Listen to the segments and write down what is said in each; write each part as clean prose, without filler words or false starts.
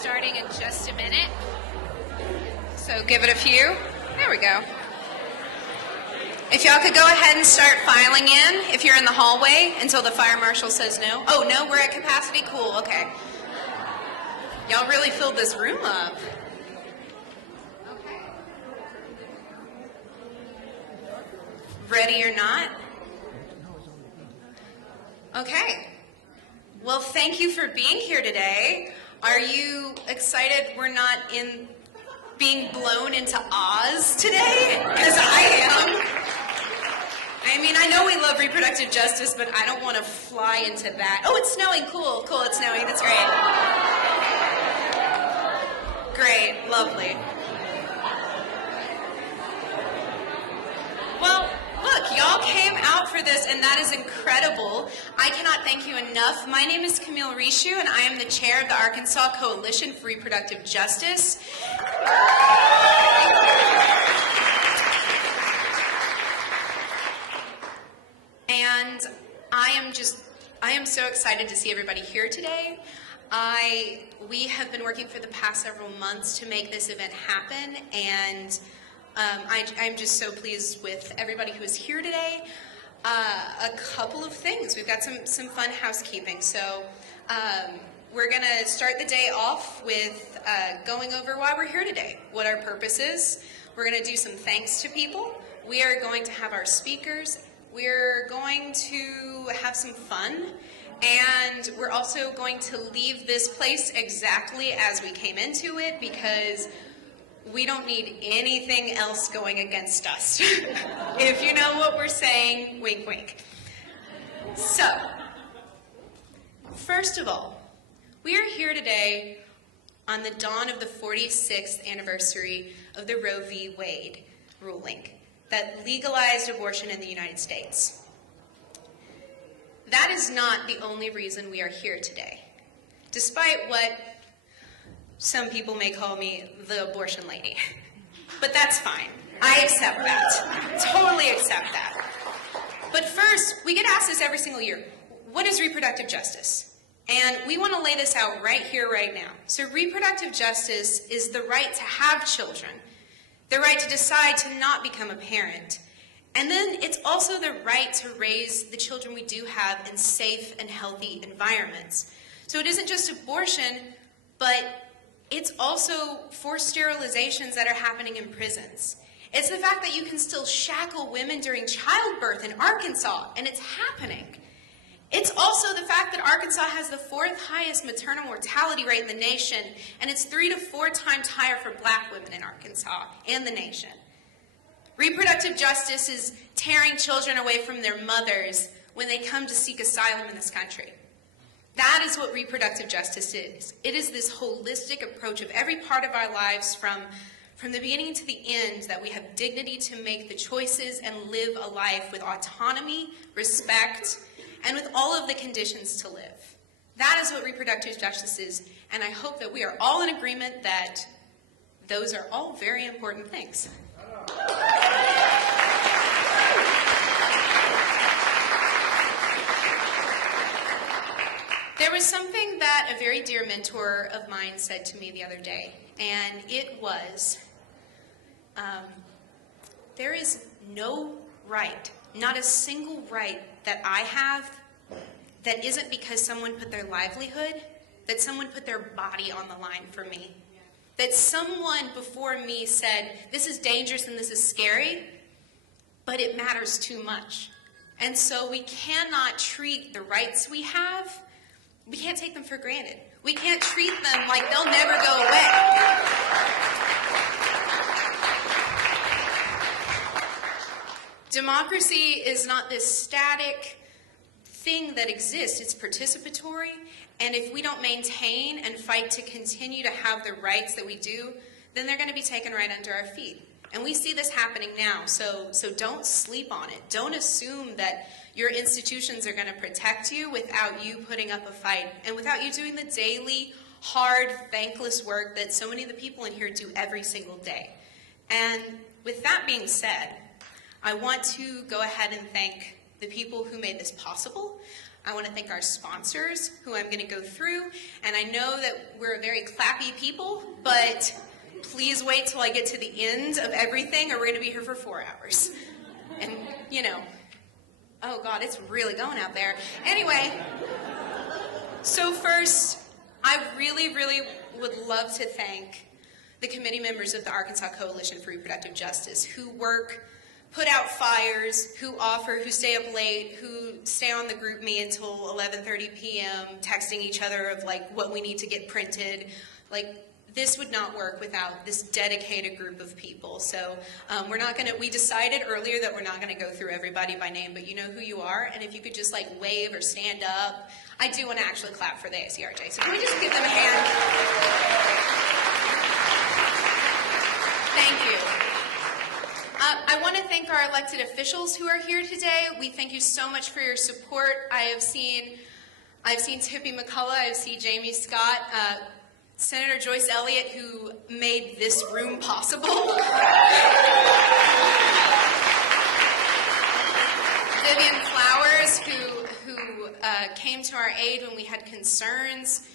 starting in just a minute. So give it a few. There we go. If y'all could go ahead and start filing in if you're in the hallway until the fire marshal says no. Oh, no, we're at capacity? Cool, okay. Y'all really filled this room up. Okay. Ready or not? Okay. Well, thank you for being here today. Are you excited we're not being blown into Oz today? Because I am. I mean, I know we love reproductive justice, but I don't want to fly into that. Oh, it's snowing. Cool, cool, it's snowing. That's great. Great, lovely. Well, look, y'all came out for this, and that is incredible. I cannot thank you enough. My name is Camille Rishu, and I am the chair of the Arkansas Coalition for Reproductive Justice. And I am so excited to see everybody here today. We have been working for the past several months to make this event happen, and I'm just so pleased with everybody who is here today. A couple of things. We've got some fun housekeeping. So we're going to start the day off with going over why we're here today, what our purpose is. We're going to do some thanks to people. We are going to have our speakers. We're going to have some fun. And we're also going to leave this place exactly as we came into it, because we don't need anything else going against us. If you know what we're saying, wink, wink. So, first of all, we are here today on the dawn of the 46th anniversary of the Roe v. Wade ruling that legalized abortion in the United States. That is not the only reason we are here today, despite what some people may call me the abortion lady. But that's fine. I accept that. Totally accept that. But first, we get asked this every single year. What is reproductive justice? And we want to lay this out right here, right now. So reproductive justice is the right to have children, the right to decide to not become a parent. And then it's also the right to raise the children we do have in safe and healthy environments. So it isn't just abortion, but it's also forced sterilizations that are happening in prisons. It's the fact that you can still shackle women during childbirth in Arkansas, and it's happening. It's also the fact that Arkansas has the 4th highest maternal mortality rate in the nation, and it's 3 to 4 times higher for black women in Arkansas and the nation. Reproductive justice is tearing children away from their mothers when they come to seek asylum in this country. That is what reproductive justice is. It is this holistic approach of every part of our lives from the beginning to the end, that we have dignity to make the choices and live a life with autonomy, respect, and with all of the conditions to live. That is what reproductive justice is, and I hope that we are all in agreement that those are all very important things. There was something that a very dear mentor of mine said to me the other day, and it was, there is no right, not a single right that I have that isn't because someone put their livelihood, that someone put their body on the line for me. That someone before me said, this is dangerous and this is scary, but it matters too much. And so we cannot treat the rights we have, we can't take them for granted. We can't treat them like they'll never go away. Democracy is not this static thing that exists. It's participatory, and if we don't maintain and fight to continue to have the rights that we do, then they're going to be taken right under our feet. And we see this happening now, so don't sleep on it. Don't assume that your institutions are going to protect you without you putting up a fight and without you doing the daily, hard, thankless work that so many of the people in here do every single day. And with that being said, I want to go ahead and thank the people who made this possible. I want to thank our sponsors, who I'm going to go through. And I know that we're a very clappy people, but please wait till I get to the end of everything, or we're going to be here for 4 hours. And, you know, oh God, it's really going out there. Anyway, so first, I really, really would love to thank the committee members of the Arkansas Coalition for Reproductive Justice who work, put out fires, who offer, who stay up late, who stay on the group me until 11:30 p.m. texting each other of like what we need to get printed. Like, this would not work without this dedicated group of people. So we decided earlier that we're not gonna go through everybody by name, but you know who you are, and if you could just like wave or stand up. I do wanna actually clap for the ACRJ, so can we just give them a hand? Thank you. I want to thank our elected officials who are here today. We thank you so much for your support. I've seen Tippy McCullough, I've seen Jamie Scott, Senator Joyce Elliott, who made this room possible. Vivian Flowers, who came to our aid when we had concerns.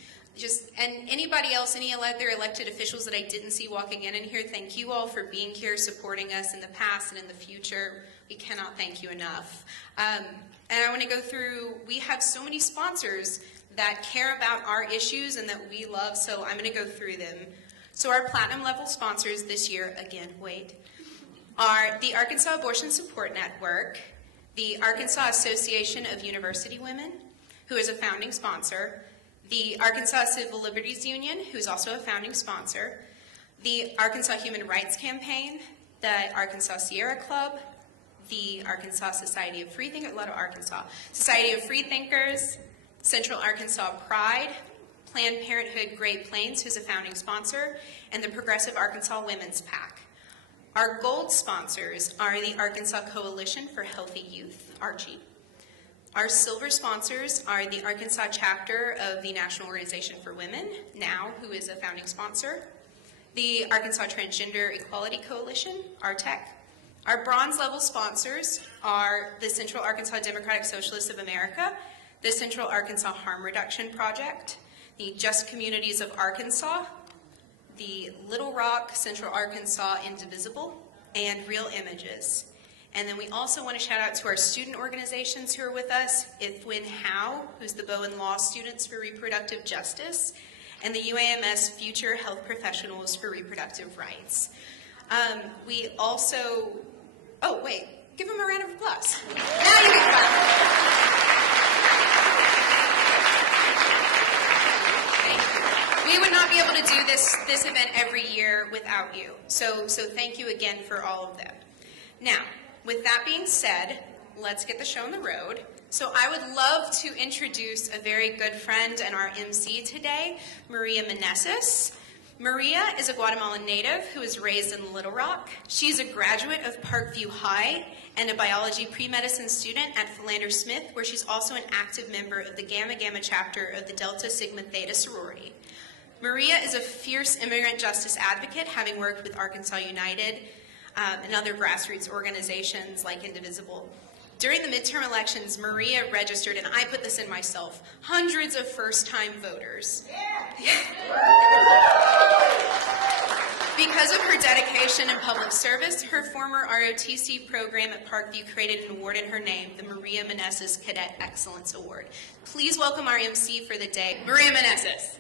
And anybody else, any other elected officials that I didn't see walking in here, thank you all for being here, supporting us in the past and in the future. We cannot thank you enough. And I want to go through, we have so many sponsors that care about our issues and that we love, so I'm going to go through them. So our platinum level sponsors this year, again, are the Arkansas Abortion Support Network, the Arkansas Association of University Women, who is a founding sponsor, the Arkansas Civil Liberties Union, who's also a founding sponsor, the Arkansas Human Rights Campaign, the Arkansas Sierra Club, the Arkansas Society of Free Thinkers, Society of Free Thinkers, Central Arkansas Pride, Planned Parenthood Great Plains, who's a founding sponsor, and the Progressive Arkansas Women's PAC. Our gold sponsors are the Arkansas Coalition for Healthy Youth, ARCHE. Our silver sponsors are the Arkansas chapter of the National Organization for Women, NOW, who is a founding sponsor, the Arkansas Transgender Equality Coalition, ARTEC. Our bronze level sponsors are the Central Arkansas Democratic Socialists of America, the Central Arkansas Harm Reduction Project, the Just Communities of Arkansas, the Little Rock Central Arkansas Indivisible, and Real Images. And then we also want to shout out to our student organizations who are with us, IFWIN HOW, who's the Bowen Law Students for Reproductive Justice, and the UAMS Future Health Professionals for Reproductive Rights. We also, oh wait, give them a round of applause. Now you can clap. Thank you. We would not be able to do this event every year without you. So thank you again for all of them. Now, with that being said, let's get the show on the road. So I would love to introduce a very good friend and our MC today, Maria Meneses. Maria is a Guatemalan native who was raised in Little Rock. She's a graduate of Parkview High and a biology pre-medicine student at Philander Smith, where she's also an active member of the Gamma Gamma chapter of the Delta Sigma Theta sorority. Maria is a fierce immigrant justice advocate, having worked with Arkansas United, and other grassroots organizations like Indivisible. During the midterm elections, Maria registered, and I put this in myself, hundreds of first-time voters. Yeah. Because of her dedication and public service, her former ROTC program at Parkview created an award in her name, the Maria Meneses Cadet Excellence Award. Please welcome our MC for the day, Maria Meneses.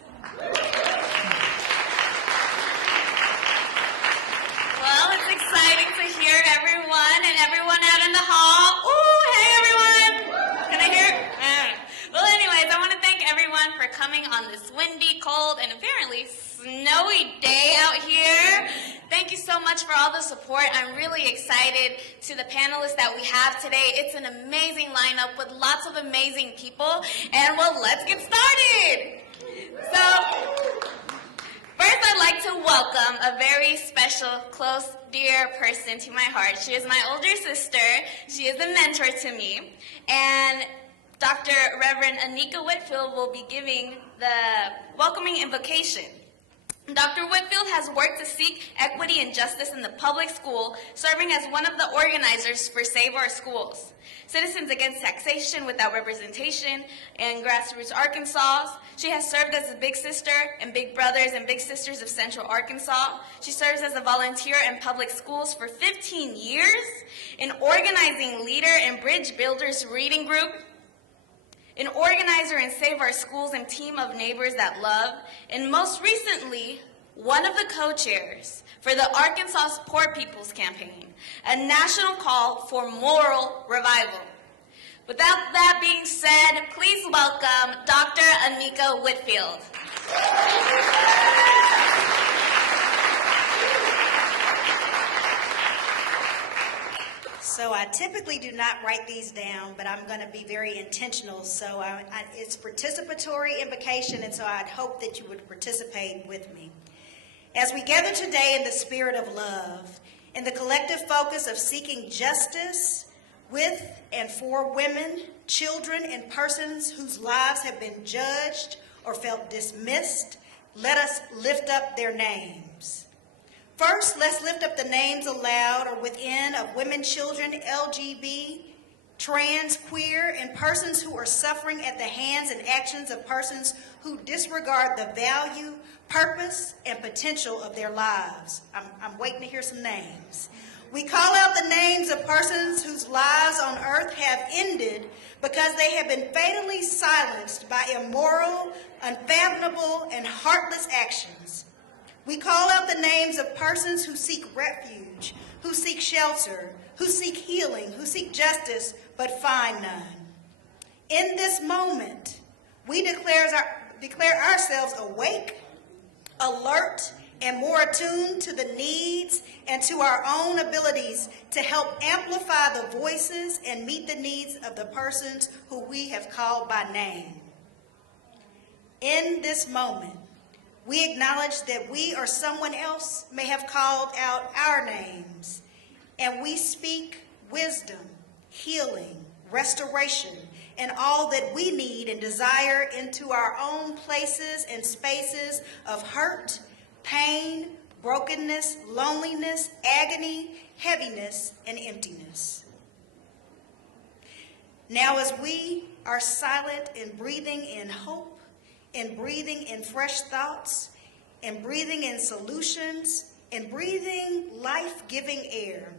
Well, it's exciting to hear everyone and everyone out in the hall. Ooh, hey everyone! Can I hear? Well, anyways, I want to thank everyone for coming on this windy, cold, and apparently snowy day out here. Thank you so much for all the support. I'm really excited to the panelists that we have today. It's an amazing lineup with lots of amazing people. And well, let's get started. So, first, I'd like to welcome a very special, close, dear person to my heart. She is my older sister. She is a mentor to me. And Dr. Reverend Anika Whitfield will be giving the welcoming invocation. Dr. Whitfield has worked to seek equity and justice in the public school, serving as one of the organizers for Save Our Schools, Citizens Against Taxation Without Representation, and Grassroots Arkansas. She has served as a Big Sister and Big Brothers and Big Sisters of Central Arkansas. She serves as a volunteer in public schools for 15 years, an organizing leader in Bridge Builders Reading Group, an organizer in Save Our Schools and Team of Neighbors That Love, and most recently, one of the co-chairs for the Arkansas Poor People's Campaign, a national call for moral revival. Without that being said, please welcome Dr. Anika Whitfield. So I typically do not write these down, but I'm going to be very intentional. So it's participatory invocation, and so I'd hope that you would participate with me. As we gather today in the spirit of love, in the collective focus of seeking justice with and for women, children, and persons whose lives have been judged or felt dismissed, let us lift up their names. First, let's lift up the names aloud or within of women, children, LGB, trans, queer, and persons who are suffering at the hands and actions of persons who disregard the value, purpose, and potential of their lives. I'm waiting to hear some names. We call out the names of persons whose lives on earth have ended because they have been fatally silenced by immoral, unfathomable, and heartless actions. We call out the names of persons who seek refuge, who seek shelter, who seek healing, who seek justice, but find none. In this moment, we declare ourselves awake, alert, and more attuned to the needs and to our own abilities to help amplify the voices and meet the needs of the persons who we have called by name. In this moment, we acknowledge that we or someone else may have called out our names, and we speak wisdom, healing, restoration, and all that we need and desire into our own places and spaces of hurt, pain, brokenness, loneliness, agony, heaviness, and emptiness. Now, as we are silent and breathing in hope, and breathing in fresh thoughts, and breathing in solutions, and breathing life-giving air,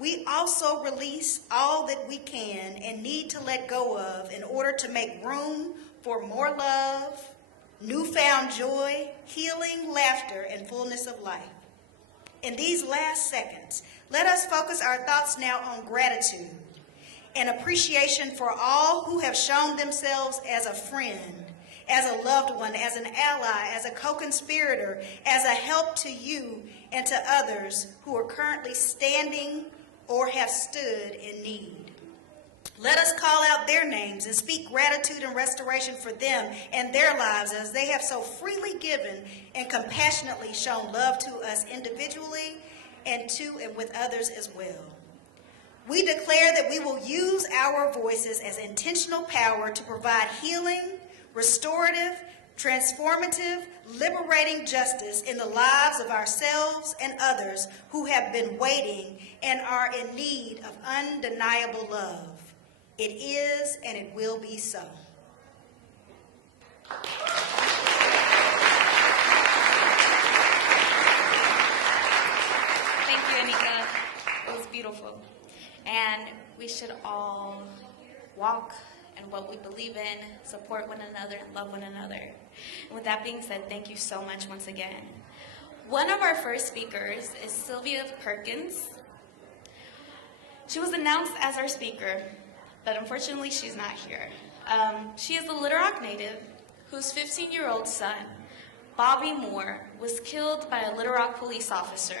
we also release all that we can and need to let go of in order to make room for more love, newfound joy, healing, laughter, and fullness of life. In these last seconds, let us focus our thoughts now on gratitude and appreciation for all who have shown themselves as a friend, as a loved one, as an ally, as a co-conspirator, as a help to you and to others who are currently standing or have stood in need. Let us call out their names and speak gratitude and restoration for them and their lives as they have so freely given and compassionately shown love to us individually and to and with others as well. We declare that we will use our voices as intentional power to provide healing, restorative, transformative, liberating justice in the lives of ourselves and others who have been waiting and are in need of undeniable love. It is and it will be so. Thank you, Anika. It was beautiful. And we should all walk in what we believe in, support one another, and love one another. And with that being said, thank you so much once again. One of our first speakers is Sylvia Perkins. She was announced as our speaker, but unfortunately she's not here. She is a Little Rock native whose 15-year-old son, Bobby Moore, was killed by a Little Rock police officer.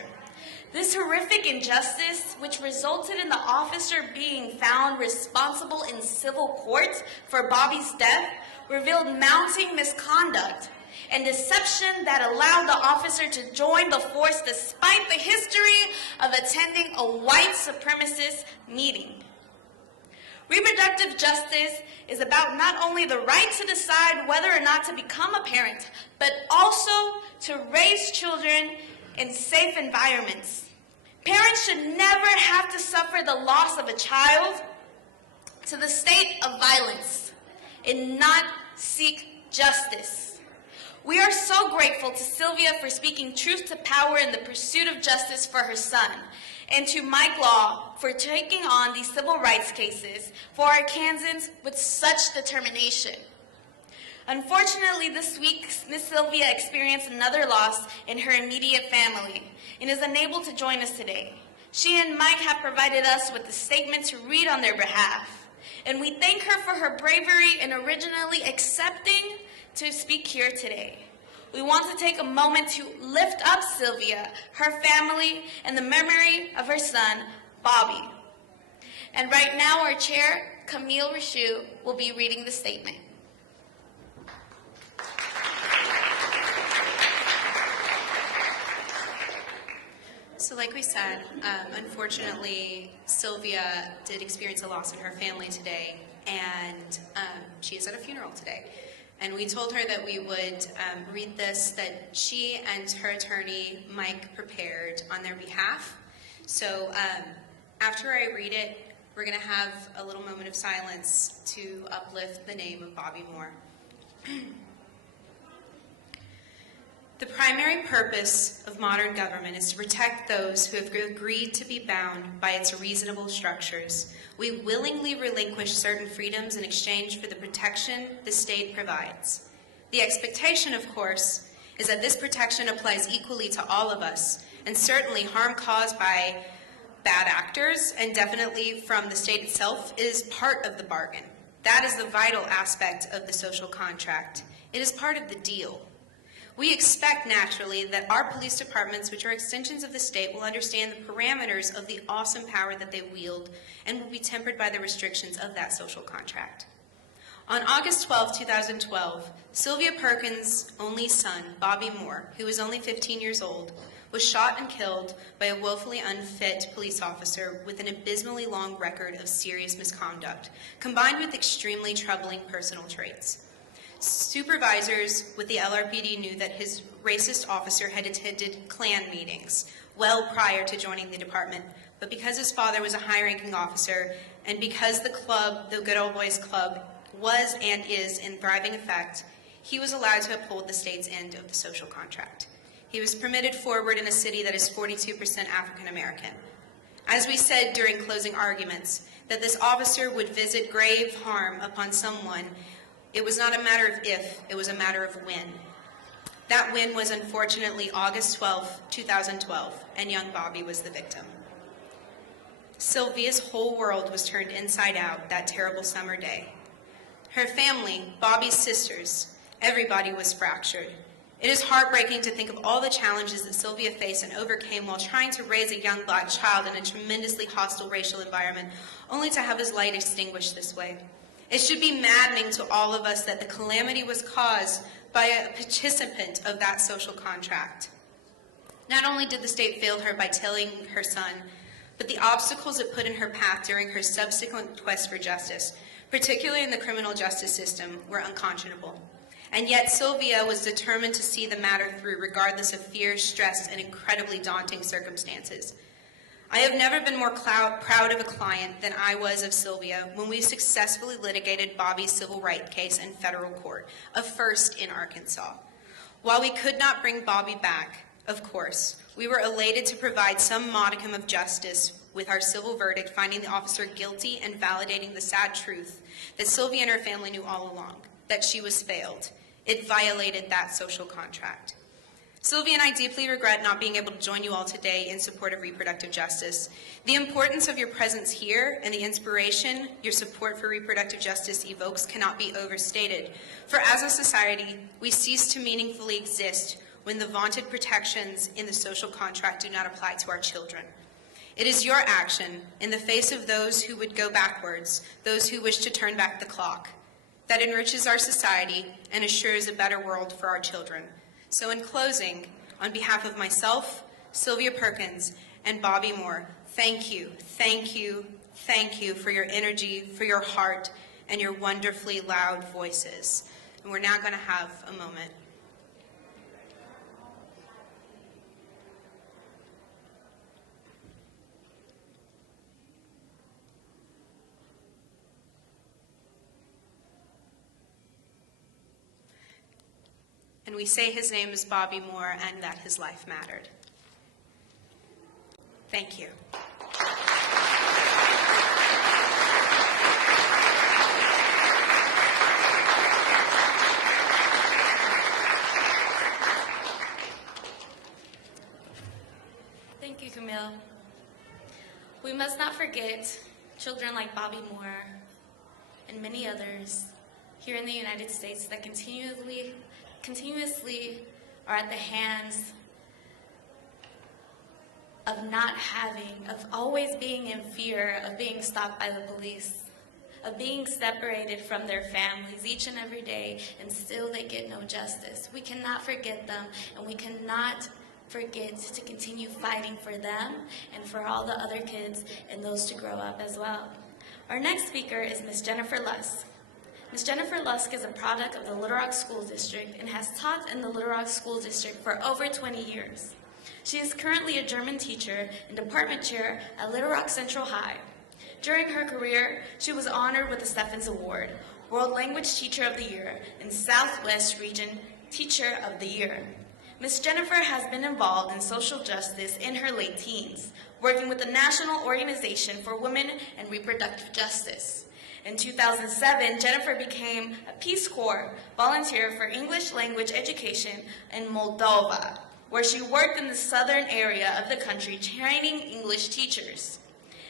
This horrific injustice, which resulted in the officer being found responsible in civil court for Bobby's death, revealed mounting misconduct and deception that allowed the officer to join the force despite the history of attending a white supremacist meeting. Reproductive justice is about not only the right to decide whether or not to become a parent, but also to raise children in safe environments. Parents should never have to suffer the loss of a child to the state of violence and not seek justice. We are so grateful to Sylvia for speaking truth to power in the pursuit of justice for her son, and to Mike Law for taking on these civil rights cases for our Kansans with such determination. Unfortunately, this week, Miss Sylvia experienced another loss in her immediate family and is unable to join us today. She and Mike have provided us with a statement to read on their behalf, and we thank her for her bravery in originally accepting to speak here today. We want to take a moment to lift up Sylvia, her family, and the memory of her son, Bobby. And right now, our chair, Camille Richoux, will be reading the statement. So like we said, unfortunately, Sylvia did experience a loss in her family today, and she is at a funeral today. And we told her that we would read this, that she and her attorney, Mike, prepared on their behalf. So after I read it, we're going to have a little moment of silence to uplift the name of Bobby Moore. The primary purpose of modern government is to protect those who have agreed to be bound by its reasonable structures. We willingly relinquish certain freedoms in exchange for the protection the state provides. The expectation, of course, is that this protection applies equally to all of us, and certainly harm caused by bad actors, and definitely from the state itself, is part of the bargain. That is the vital aspect of the social contract. It is part of the deal. We expect, naturally, that our police departments, which are extensions of the state, will understand the parameters of the awesome power that they wield and will be tempered by the restrictions of that social contract. On August 12, 2012, Sylvia Perkins' only son, Bobby Moore, who was only 15 years old, was shot and killed by a woefully unfit police officer with an abysmally long record of serious misconduct, combined with extremely troubling personal traits. Supervisors with the LRPD knew that his racist officer had attended Klan meetings well prior to joining the department, but because his father was a high-ranking officer, and because the club, the Good Old Boys Club, was and is in thriving effect, he was allowed to uphold the state's end of the social contract. He was permitted forward in a city that is 42% African American. As we said during closing arguments, that this officer would visit grave harm upon someone, it was not a matter of if, it was a matter of when. That when was unfortunately August 12, 2012, and young Bobby was the victim. Sylvia's whole world was turned inside out that terrible summer day. Her family, Bobby's sisters, everybody was fractured. It is heartbreaking to think of all the challenges that Sylvia faced and overcame while trying to raise a young black child in a tremendously hostile racial environment, only to have his light extinguished this way. It should be maddening to all of us that the calamity was caused by a participant of that social contract. Not only did the state fail her by killing her son, but the obstacles it put in her path during her subsequent quest for justice, particularly in the criminal justice system, were unconscionable. And yet Sylvia was determined to see the matter through regardless of fears, stress, and incredibly daunting circumstances. I have never been more proud of a client than I was of Sylvia when we successfully litigated Bobby's civil rights case in federal court, a first in Arkansas. While we could not bring Bobby back, of course, we were elated to provide some modicum of justice with our civil verdict, finding the officer guilty and validating the sad truth that Sylvia and her family knew all along, that she was failed. It violated that social contract. Sylvia and I deeply regret not being able to join you all today in support of reproductive justice. The importance of your presence here and the inspiration your support for reproductive justice evokes cannot be overstated. For as a society, we cease to meaningfully exist when the vaunted protections in the social contract do not apply to our children. It is your action, in the face of those who would go backwards, those who wish to turn back the clock, that enriches our society and assures a better world for our children. So in closing, on behalf of myself, Sylvia Perkins, and Bobby Moore, thank you, thank you, Thank you for your energy, for your heart, and your wonderfully loud voices. And we're now going to have a moment. And we say his name is Bobby Moore and that his life mattered. Thank you. Thank you, Camille. We must not forget children like Bobby Moore and many others here in the United States that continuously are at the hands of always being in fear of being stopped by the police, of being separated from their families each and every day, and still they get no justice. We cannot forget them, and we cannot forget to continue fighting for them and for all the other kids and those to grow up as well. Our next speaker is Ms. Jennifer Lusk. Ms. Jennifer Lusk is a product of the Little Rock School District and has taught in the Little Rock School District for over 20 years. She is currently a German teacher and department chair at Little Rock Central High. During her career, she was honored with the Stephens Award, World Language Teacher of the Year, and Southwest Region Teacher of the Year. Ms. Jennifer has been involved in social justice in her late teens, working with the National Organization for Women and Reproductive Justice. In 2007, Jennifer became a Peace Corps volunteer for English language education in Moldova, where she worked in the southern area of the country training English teachers.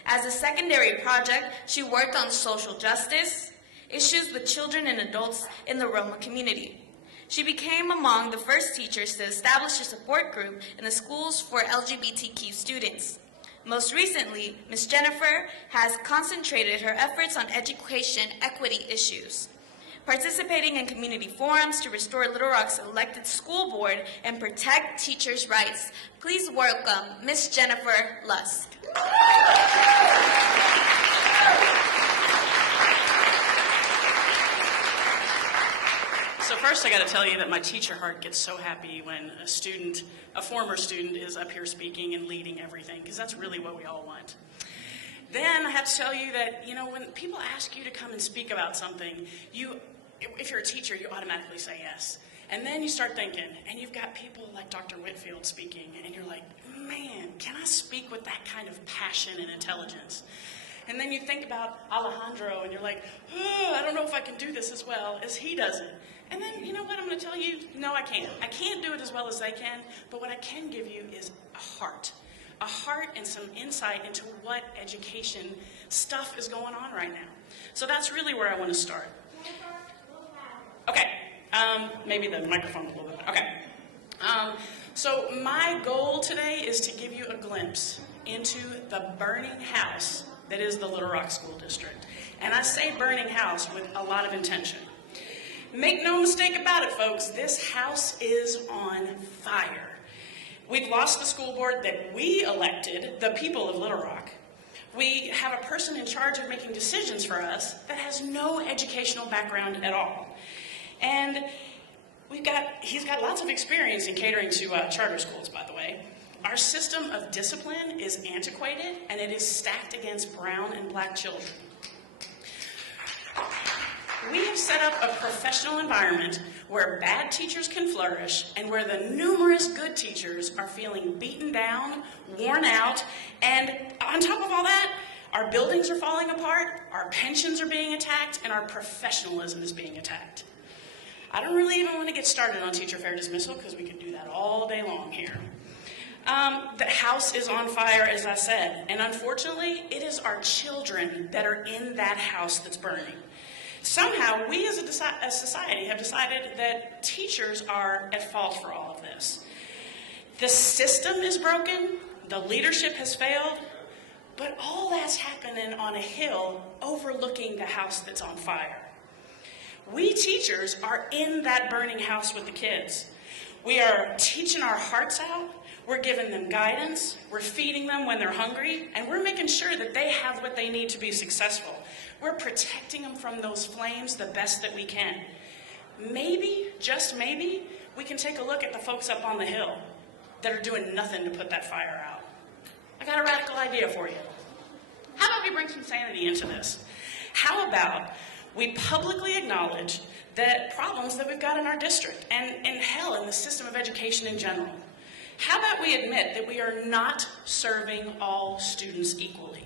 As a secondary project, she worked on social justice, issues with children and adults in the Roma community. She became among the first teachers to establish a support group in the schools for LGBTQ students. Most recently, Ms. Jennifer has concentrated her efforts on education equity issues, participating in community forums to restore Little Rock's elected school board and protect teachers' rights. Please welcome Ms. Jennifer Lusk. So first I got to tell you that my teacher heart gets so happy when a former student is up here speaking and leading everything, because that's really what we all want. Then I have to tell you that, when people ask you to come and speak about something, if you're a teacher, you automatically say yes. And then you start thinking, and you've got people like Dr. Whitfield speaking, and you're like, man, can I speak with that kind of passion and intelligence? And then you think about Alejandro, and you're like, oh, I don't know if I can do this as well as he does it. And then, you know what, I'm going to tell you, no, I can't. I can't do it as well as they can, but what I can give you is a heart and some insight into what education stuff is going on right now. So that's really where I want to start. Okay, maybe the microphone a little bit. Okay. So my goal today is to give you a glimpse into the burning house that is the Little Rock School District. And I say burning house with a lot of intention. Make no mistake about it, folks, this house is on fire. We've lost the school board that we elected, the people of Little Rock. We have a person in charge of making decisions for us that has no educational background at all. And he's got lots of experience in catering to charter schools, by the way. Our system of discipline is antiquated, and it is stacked against brown and black children. We have set up a professional environment where bad teachers can flourish and where the numerous good teachers are feeling beaten down, worn out, and on top of all that, our buildings are falling apart, our pensions are being attacked, and our professionalism is being attacked. I don't really even want to get started on teacher fair dismissal because we could do that all day long here. The house is on fire, as I said, and unfortunately, it is our children that are in that house that's burning. Somehow, we as a society have decided that teachers are at fault for all of this. The system is broken, the leadership has failed, but all that's happening on a hill overlooking the house that's on fire. We teachers are in that burning house with the kids. We are teaching our hearts out. We're giving them guidance, we're feeding them when they're hungry, and we're making sure that they have what they need to be successful. We're protecting them from those flames the best that we can. Maybe, just maybe, we can take a look at the folks up on the hill that are doing nothing to put that fire out. I got a radical idea for you. How about we bring some sanity into this? How about we publicly acknowledge the problems that we've got in our district and hell, in the system of education in general? How about we admit that we are not serving all students equally?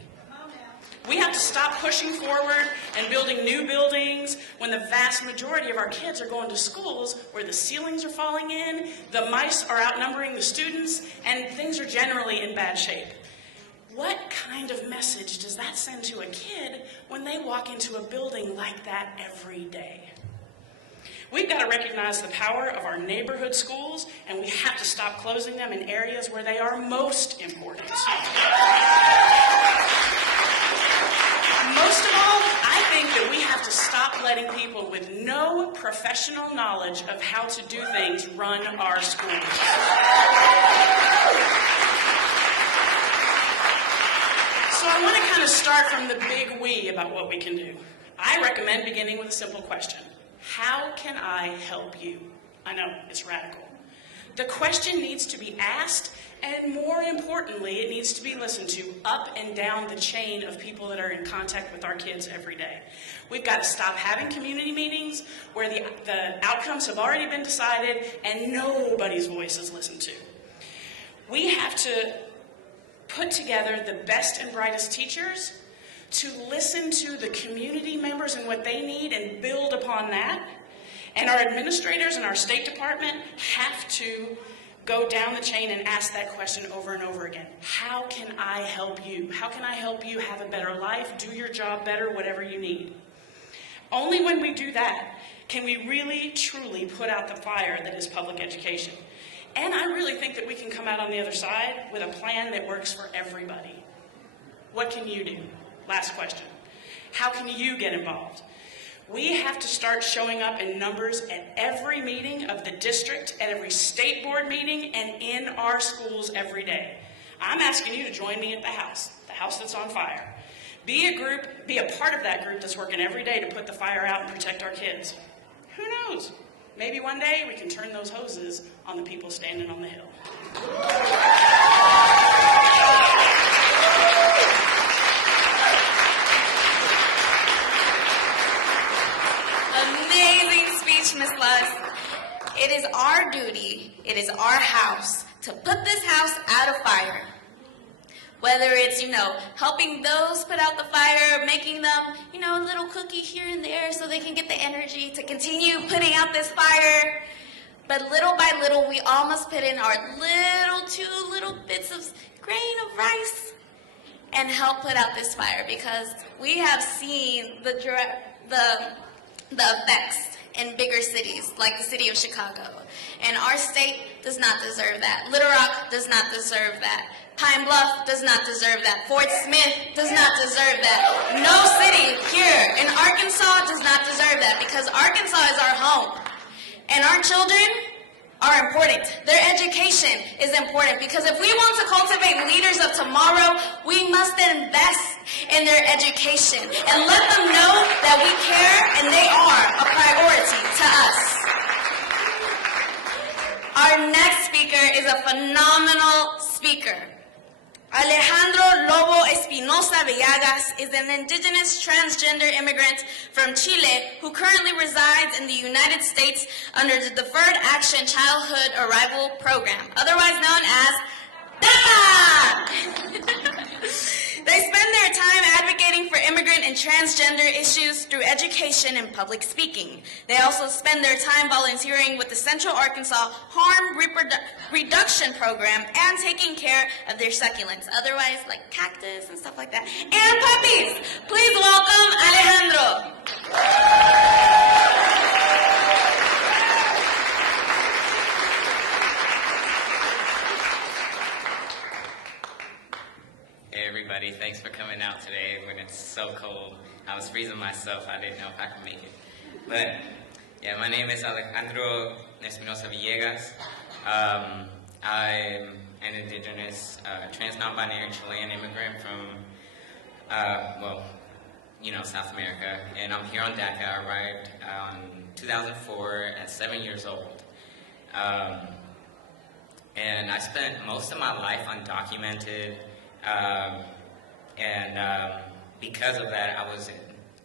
We have to stop pushing forward and building new buildings when the vast majority of our kids are going to schools where the ceilings are falling in, the mice are outnumbering the students, and things are generally in bad shape. What kind of message does that send to a kid when they walk into a building like that every day? We've got to recognize the power of our neighborhood schools, and we have to stop closing them in areas where they are most important. Most of all, I think that we have to stop letting people with no professional knowledge of how to do things run our schools. So I want to kind of start from the big we about what we can do. I recommend beginning with a simple question. How can I help you? I know, it's radical. The question needs to be asked, and more importantly, it needs to be listened to up and down the chain of people that are in contact with our kids every day. We've got to stop having community meetings where the outcomes have already been decided and nobody's voice is listened to. We have to put together the best and brightest teachers to listen to the community members and what they need and build upon that. And our administrators and our State Department have to go down the chain and ask that question over and over again. How can I help you? How can I help you have a better life, do your job better, whatever you need? Only when we do that can we really, truly put out the fire that is public education. And I really think that we can come out on the other side with a plan that works for everybody. What can you do? Last question. How can you get involved? We have to start showing up in numbers at every meeting of the district, at every state board meeting, and in our schools every day. I'm asking you to join me at the house that's on fire. Be a part of that group that's working every day to put the fire out and protect our kids. Who knows? Maybe one day we can turn those hoses on the people standing on the hill. Amazing speech, Ms. Luss. It is our duty, it is our house to put this house out of fire. Whether it's, helping those put out the fire, making them, a little cookie here and there so they can get the energy to continue putting out this fire. But little by little, we all must put in our two little bits of grain of rice and help put out this fire, because we have seen the effects in bigger cities like the city of Chicago. And our state does not deserve that. Little Rock does not deserve that. Pine Bluff does not deserve that. Fort Smith does not deserve that. No city here in Arkansas does not deserve that, because Arkansas is our home. And our children are important. Their education is important, because if we want to cultivate leaders of tomorrow, we must invest in their education and let them know that we care and they are a priority to us. Our next speaker is a phenomenal speaker. Alejandro Lobo Espinosa Villagas is an indigenous transgender immigrant from Chile who currently resides in the United States under the Deferred Action Childhood Arrival Program, otherwise known as DACA! They spend their time advocating for immigrant and transgender issues through education and public speaking. They also spend their time volunteering with the Central Arkansas Harm Reduction Program and taking care of their succulents, otherwise like cactus and stuff like that. And puppies! Please welcome Alejandro. Hey everybody, thanks for coming out today when it's so cold. I was freezing myself, I didn't know if I could make it. But yeah, my name is Alejandro Espinosa Villegas. I'm an indigenous, trans non-binary Chilean immigrant from, South America, and I'm here on DACA. I arrived in 2004 at 7 years old. And I spent most of my life undocumented, and because of that, I was in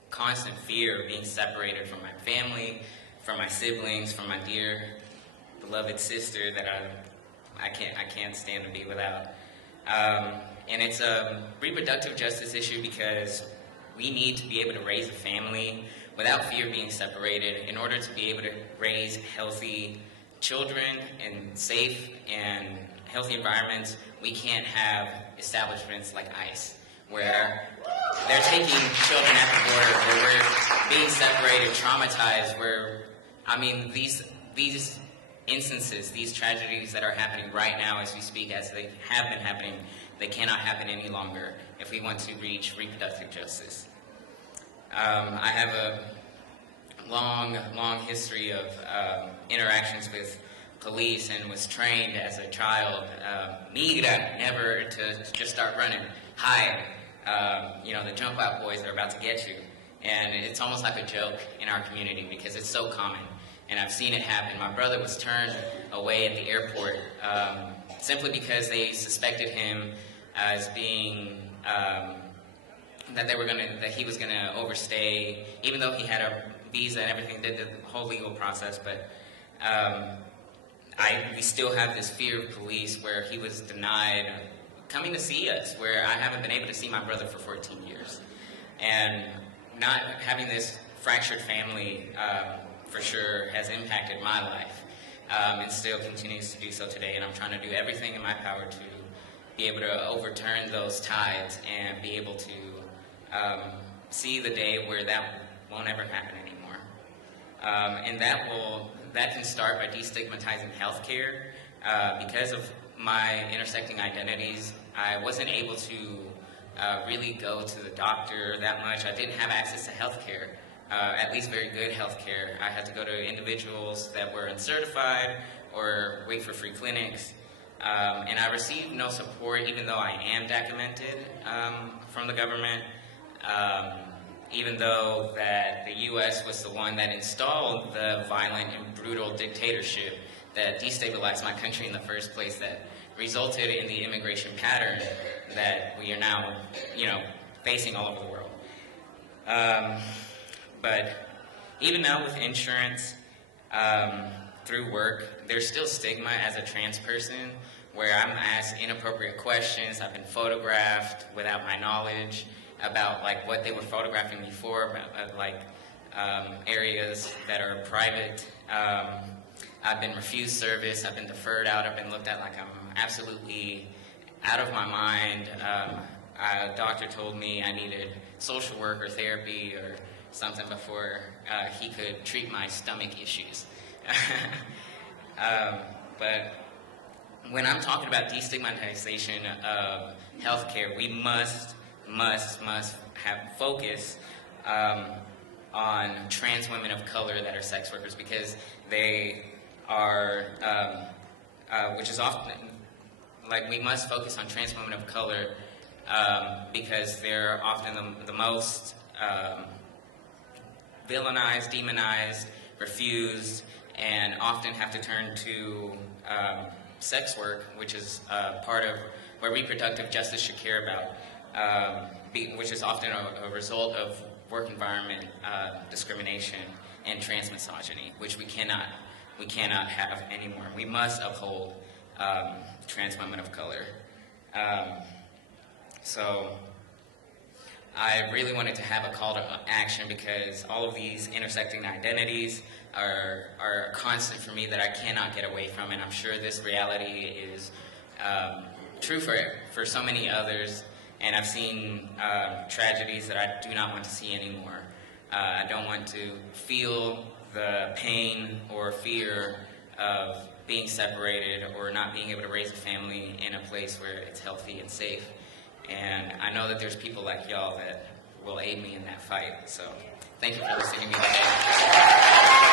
constant fear of being separated from my family, from my siblings, from my dear beloved sister that I can't stand to be without. And it's a reproductive justice issue because we need to be able to raise a family without fear of being separated in order to be able to raise healthy children in safe and healthy environments. We can't have establishments like ICE where they're taking children at the border, where we're being separated, traumatized, these instances, these tragedies that are happening right now as we speak, as they have been happening, they cannot happen any longer if we want to reach reproductive justice. I have a long history of interactions with police and was trained as a child, migra, never to just start running, hide, the jump out boys are about to get you. And it's almost like a joke in our community because it's so common. And I've seen it happen. My brother was turned away at the airport simply because they suspected him as being that he was gonna overstay, even though he had a visa and everything, did the whole legal process. But we still have this fear of police where he was denied coming to see us, where I haven't been able to see my brother for 14 years. And not having this fractured family for sure has impacted my life and still continues to do so today. And I'm trying to do everything in my power to be able to overturn those tides and be able to see the day where that won't ever happen anymore. And that can start by destigmatizing healthcare. Because of my intersecting identities, I wasn't able to really go to the doctor that much. I didn't have access to healthcare, at least very good healthcare. I had to go to individuals that were uncertified or wait for free clinics. And I received no support, even though I am documented from the government. Even though that the U.S. was the one that installed the violent and brutal dictatorship that destabilized my country in the first place, that resulted in the immigration pattern that we are now, facing all over the world. But even now with insurance, through work, there's still stigma as a trans person where I'm asked inappropriate questions. I've been photographed without my knowledge about what they were photographing me for, areas that are private. I've been refused service. I've been deferred out. I've been looked at like I'm absolutely out of my mind. A doctor told me I needed social work or therapy or something before he could treat my stomach issues. But when I'm talking about destigmatization of healthcare, we must have focus on trans women of color that are sex workers, because they are, which is often, we must focus on trans women of color because they're often the most villainized, demonized, refused, and often have to turn to sex work, which is part of what reproductive justice should care about, which is often a result of work environment discrimination and trans misogyny, which we cannot have anymore. We must uphold trans women of color. So I really wanted to have a call to action because all of these intersecting identities are a constant for me that I cannot get away from, and I'm sure this reality is true for so many others. And I've seen tragedies that I do not want to see anymore. I don't want to feel the pain or fear of being separated or not being able to raise a family in a place where it's healthy and safe. And I know that there's people like y'all that will aid me in that fight. So thank you for listening to me today.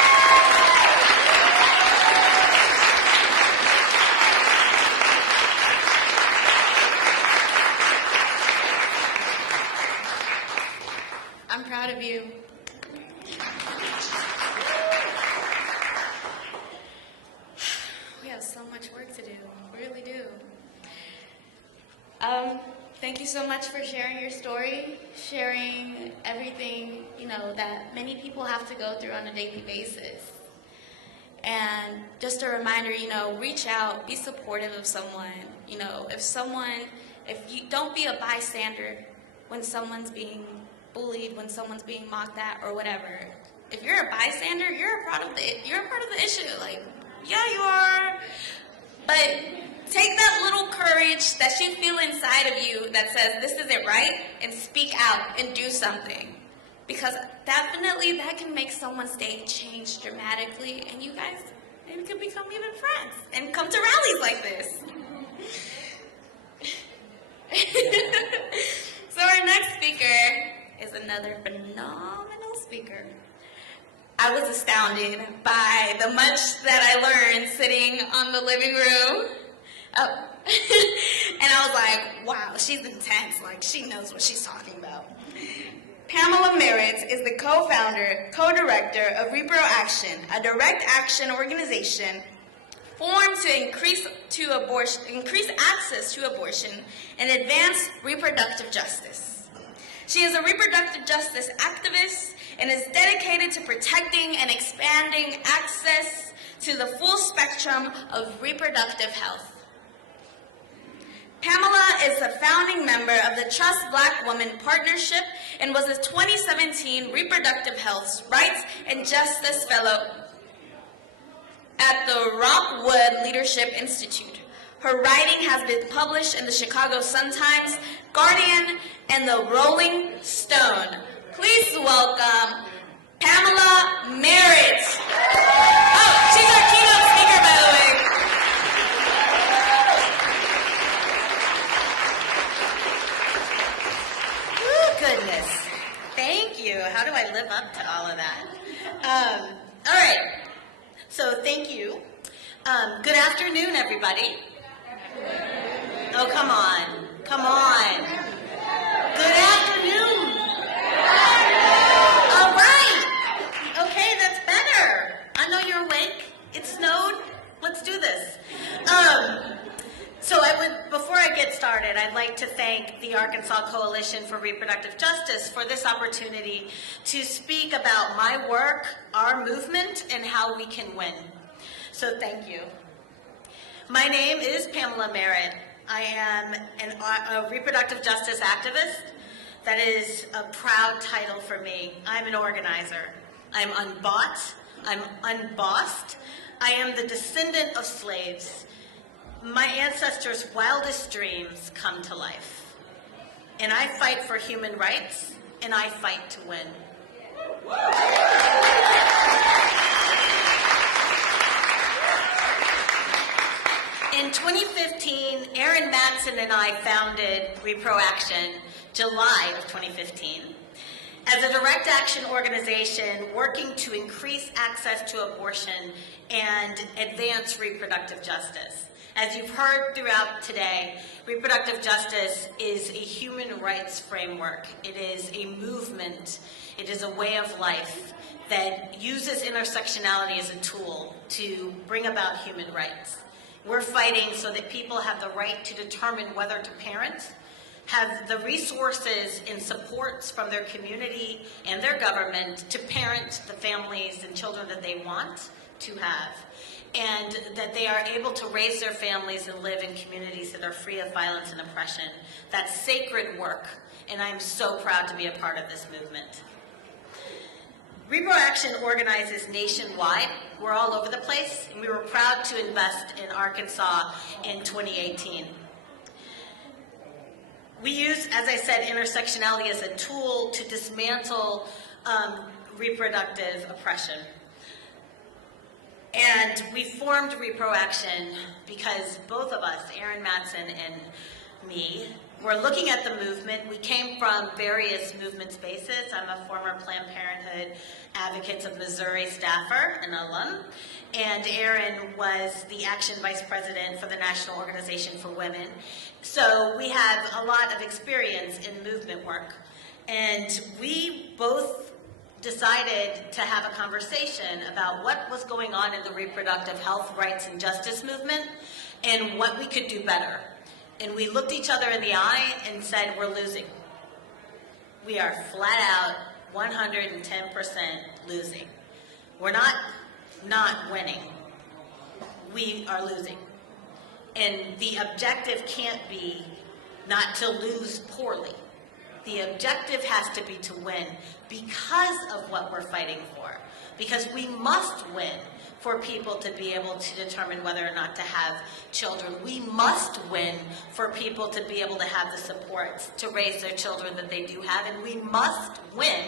Thank you so much for sharing your story, sharing everything, that many people have to go through on a daily basis. And just a reminder, reach out, be supportive of someone. If you don't be a bystander when someone's being bullied, when someone's being mocked at, or whatever. If you're a bystander, you're a part of the issue. Like, yeah, you are. But take that little courage that you feel inside of you that says this isn't right, and speak out and do something. Because definitely that can make someone's day change dramatically, and you guys maybe could become even friends and come to rallies like this. So our next speaker is another phenomenal speaker. I was astounded by the much that I learned sitting on the living room. Oh. And I was like, wow, she's intense. Like, she knows what she's talking about. Pamela Merritt is the co-founder, co-director of Repro Action, a direct action organization formed to increase access to abortion and advance reproductive justice. She is a reproductive justice activist and is dedicated to protecting and expanding access to the full spectrum of reproductive health. Pamela is a founding member of the Trust Black Women Partnership and was a 2017 Reproductive Health Rights and Justice Fellow at the Rockwood Leadership Institute. Her writing has been published in the Chicago Sun-Times, Guardian, and the Rolling Stone. Please welcome Pamela Merritt. Oh, she's our keynote speaker, by the way. Goodness. Thank you. How do I live up to all of that? All right. So thank you. Good afternoon, everybody. Oh, come on. Come on. Good afternoon. All right. Okay, that's better. I know you're awake. It snowed. Let's do this. Before I get started, I'd like to thank the Arkansas Coalition for Reproductive Justice for this opportunity to speak about my work, our movement, and how we can win. So thank you. My name is Pamela Merritt. I am a reproductive justice activist. That is a proud title for me. I'm an organizer. I'm unbought. I'm unbossed. I am the descendant of slaves. My ancestors' wildest dreams come to life. And I fight for human rights, and I fight to win. In 2015, Erin Matson and I founded Repro Action, July of 2015, as a direct action organization working to increase access to abortion and advance reproductive justice. As you've heard throughout today, reproductive justice is a human rights framework. It is a movement. It is a way of life that uses intersectionality as a tool to bring about human rights. We're fighting so that people have the right to determine whether to parent, have the resources and supports from their community and their government to parent the families and children that they want to have, and that they are able to raise their families and live in communities that are free of violence and oppression. That's sacred work, and I'm so proud to be a part of this movement. Repro Action organizes nationwide. We're all over the place, and we were proud to invest in Arkansas in 2018. We use, as I said, intersectionality as a tool to dismantle reproductive oppression. And we formed Repro Action because both of us, Erin Matson and me, were looking at the movement. We came from various movement spaces. I'm a former Planned Parenthood Advocates of Missouri staffer, an alum, and Erin was the Action Vice President for the National Organization for Women. So we have a lot of experience in movement work. And we both decided to have a conversation about what was going on in the reproductive health, rights, and justice movement and what we could do better. and we looked each other in the eye and said, we're losing. We are flat out 110% losing. We're not winning. We are losing. And the objective can't be not to lose poorly. The objective has to be to win because of what we're fighting for. Because we must win for people to be able to determine whether or not to have children. We must win for people to be able to have the supports to raise their children that they do have. And we must win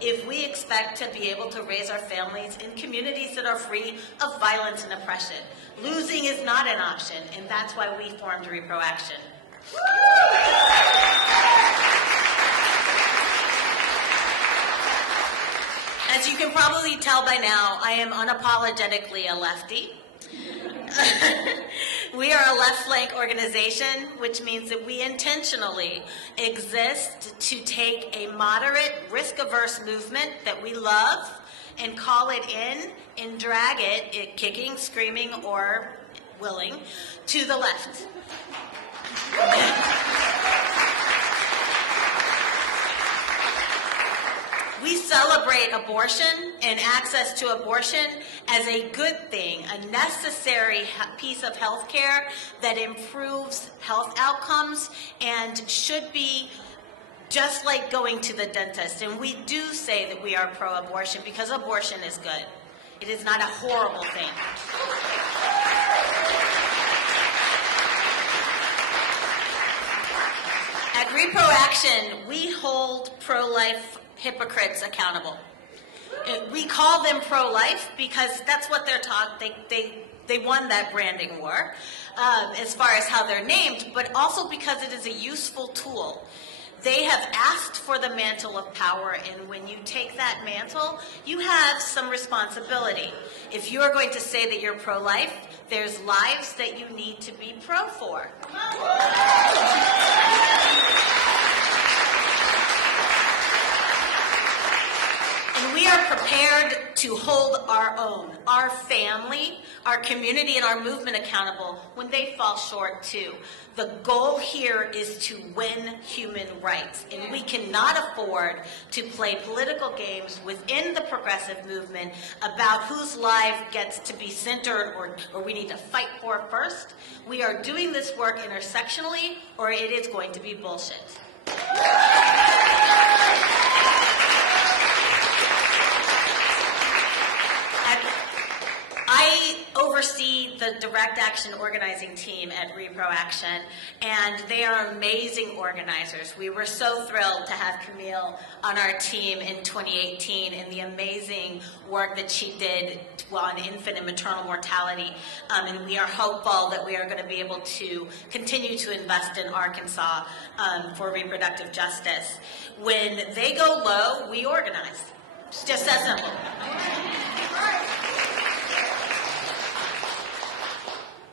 if we expect to be able to raise our families in communities that are free of violence and oppression. Losing is not an option, and that's why we formed Repro Action. As you can probably tell by now, I am unapologetically a lefty. We are a left flank organization, which means that we intentionally exist to take a moderate, risk-averse movement that we love and call it in and drag it kicking, screaming, or willing, to the left. We celebrate abortion and access to abortion as a good thing, a necessary piece of health care that improves health outcomes and should be just like going to the dentist. And we do say that we are pro-abortion because abortion is good. It is not a horrible thing. At Repro Action, we hold pro-life hypocrites accountable. We call them pro-life because that's what they're taught. They won that branding war as far as how they're named, but also because it is a useful tool. They have asked for the mantle of power, and when you take that mantle, you have some responsibility. If you are going to say that you're pro-life, there's lives that you need to be pro for. And we are prepared to hold our own, our family, our community, and our movement accountable when they fall short too. The goal here is to win human rights, and we cannot afford to play political games within the progressive movement about whose life gets to be centered or we need to fight for first. We are doing this work intersectionally, or it is going to be bullshit. I oversee the direct action organizing team at Repro Action, and they are amazing organizers. We were so thrilled to have Camille on our team in 2018 and the amazing work that she did on infant and maternal mortality. And we are hopeful that we are going to be able to continue to invest in Arkansas for reproductive justice. When they go low, we organize. It's just that simple.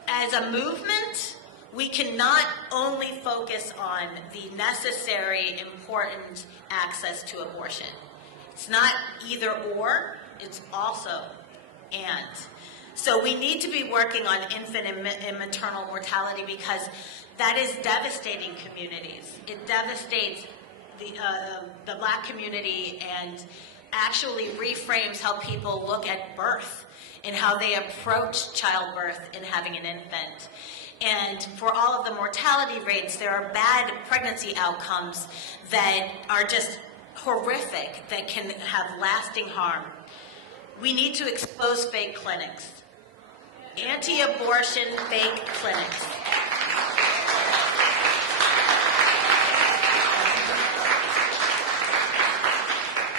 As a movement, we cannot only focus on the necessary, important access to abortion. It's not either or, it's also and. So we need to be working on infant and maternal mortality because that is devastating communities. It devastates the Black community and actually reframes how people look at birth and how they approach childbirth and having an infant. And for all of the mortality rates, there are bad pregnancy outcomes that are just horrific, that can have lasting harm. We need to expose fake clinics. Anti-abortion fake clinics.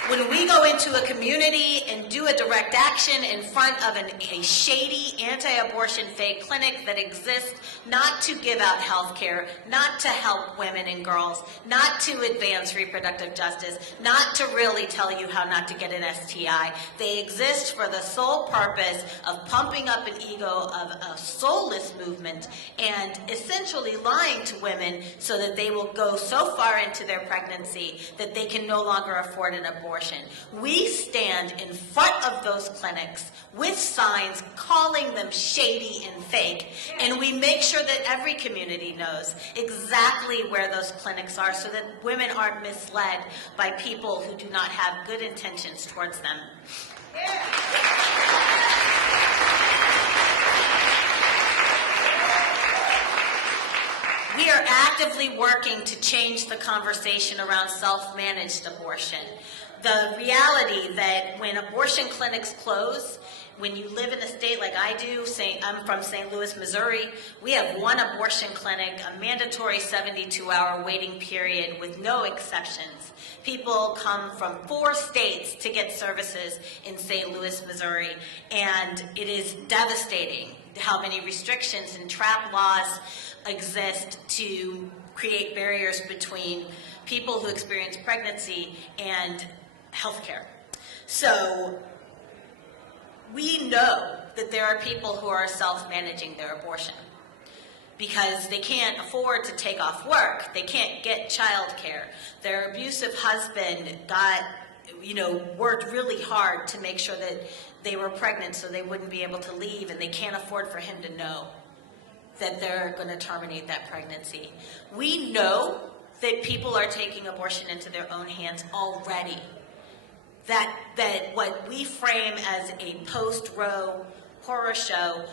When we go into a community and do a direct action in front of a shady anti-abortion fake clinic that exists not to give out health care, not to help women and girls, not to advance reproductive justice, not to really tell you how not to get an STI, they exist for the sole purpose of pumping up an ego of a soulless movement and essentially lying to women so that they will go so far into their pregnancy that they can no longer afford an abortion. abortion. We stand in front of those clinics with signs calling them shady and fake, and we make sure that every community knows exactly where those clinics are so that women aren't misled by people who do not have good intentions towards them. We are actively working to change the conversation around self-managed abortion. The reality that when abortion clinics close, when you live in a state like I do, I'm from St. Louis, Missouri, we have one abortion clinic, a mandatory 72-hour waiting period with no exceptions. People come from 4 states to get services in St. Louis, Missouri, and it is devastating how many restrictions and trap laws exist to create barriers between people who experience pregnancy and healthcare. So we know that there are people who are self-managing their abortion because they can't afford to take off work. They can't get childcare. Their abusive husband worked really hard to make sure that they were pregnant so they wouldn't be able to leave, and they can't afford for him to know that they're going to terminate that pregnancy. We know that people are taking abortion into their own hands already. That what we frame as a post-Roe horror show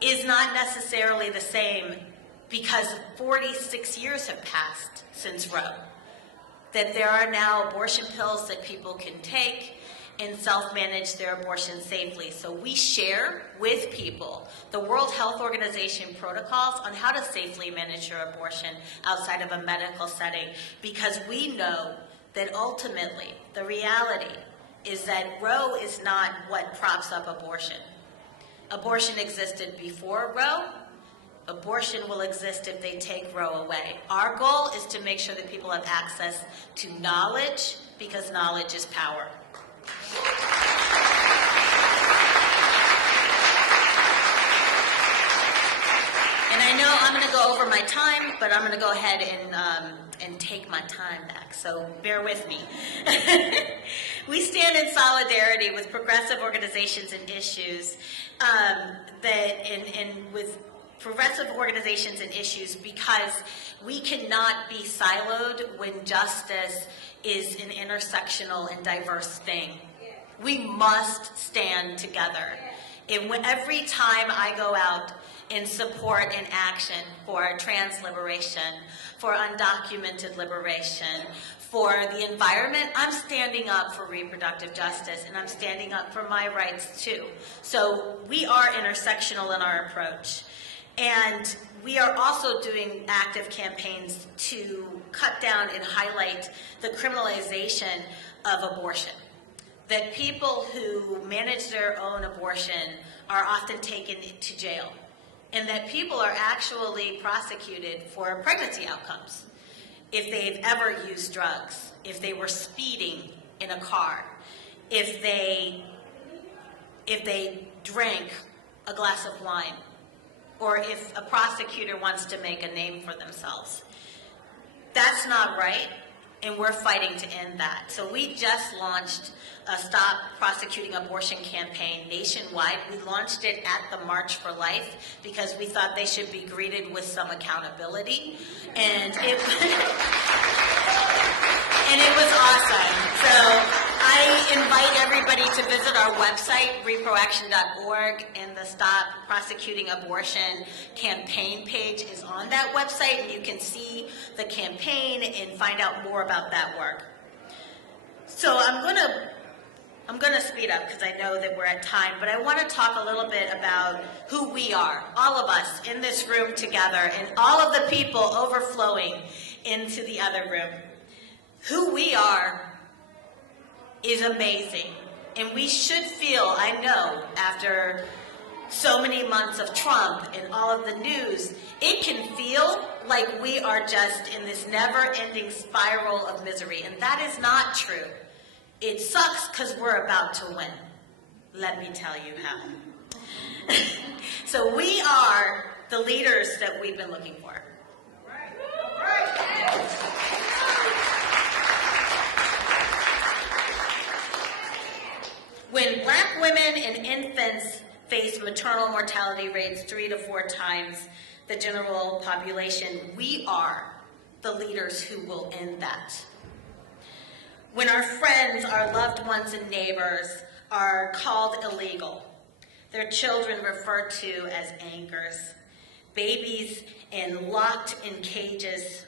is not necessarily the same because 46 years have passed since Roe. That there are now abortion pills that people can take and self-manage their abortion safely. So we share with people the World Health Organization protocols on how to safely manage your abortion outside of a medical setting, because we know that ultimately the reality is that Roe is not what props up abortion. Abortion existed before Roe. Abortion will exist if they take Roe away. Our goal is to make sure that people have access to knowledge, because knowledge is power. And I know I'm going to go over my time, but I'm going to go ahead and take my time back, so bear with me. We stand in solidarity with progressive organizations and issues with progressive organizations and issues because we cannot be siloed when justice is an intersectional and diverse thing. We must stand together. And every time I go out in support and action for trans liberation, for undocumented liberation, for the environment, I'm standing up for reproductive justice, and I'm standing up for my rights too. So we are intersectional in our approach. And we are also doing active campaigns to cut down and highlight the criminalization of abortion. That people who manage their own abortion are often taken to jail. And that people are actually prosecuted for pregnancy outcomes. If they've ever used drugs, if they were speeding in a car, if they drank a glass of wine, or if a prosecutor wants to make a name for themselves. That's not right, and we're fighting to end that. So we just launched a Stop Prosecuting Abortion campaign nationwide. We launched it at the March for Life because we thought they should be greeted with some accountability, and it was awesome. So I invite everybody to visit our website, reproaction.org, and the Stop Prosecuting Abortion campaign page is on that website, and you can see the campaign and find out more about that work. So I'm going to speed up because I know that we're at time, but I want to talk a little bit about who we are, all of us in this room together, and all of the people overflowing into the other room. Who we are is amazing, and we should feel, I know, after so many months of Trump and all of the news, it can feel like we are just in this never-ending spiral of misery, and that is not true. It sucks because we're about to win. Let me tell you how. So we are the leaders that we've been looking for. Black women and infants face maternal mortality rates 3 to 4 times the general population. We are the leaders who will end that. When our friends, our loved ones, and neighbors are called illegal, their children referred to as anchors, babies and locked in cages,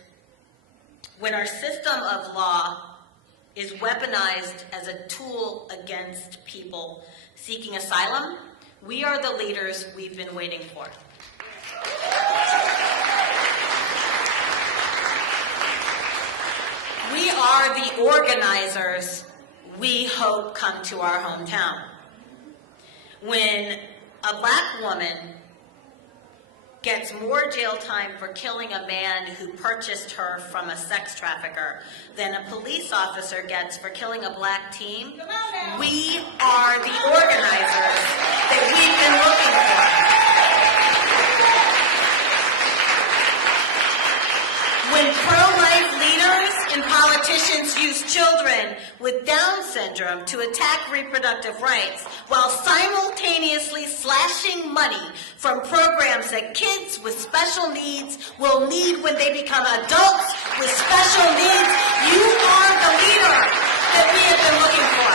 when our system of law is weaponized as a tool against people seeking asylum, we are the leaders we've been waiting for. We are the organizers we hope come to our hometown. When a Black woman gets more jail time for killing a man who purchased her from a sex trafficker than a police officer gets for killing a Black teen, we are the organizers that we've been looking for. When pro-life leaders and politicians use children with Down syndrome to attack reproductive rights while simultaneously slashing money from programs that kids with special needs will need when they become adults with special needs, you are the leader that we have been looking for.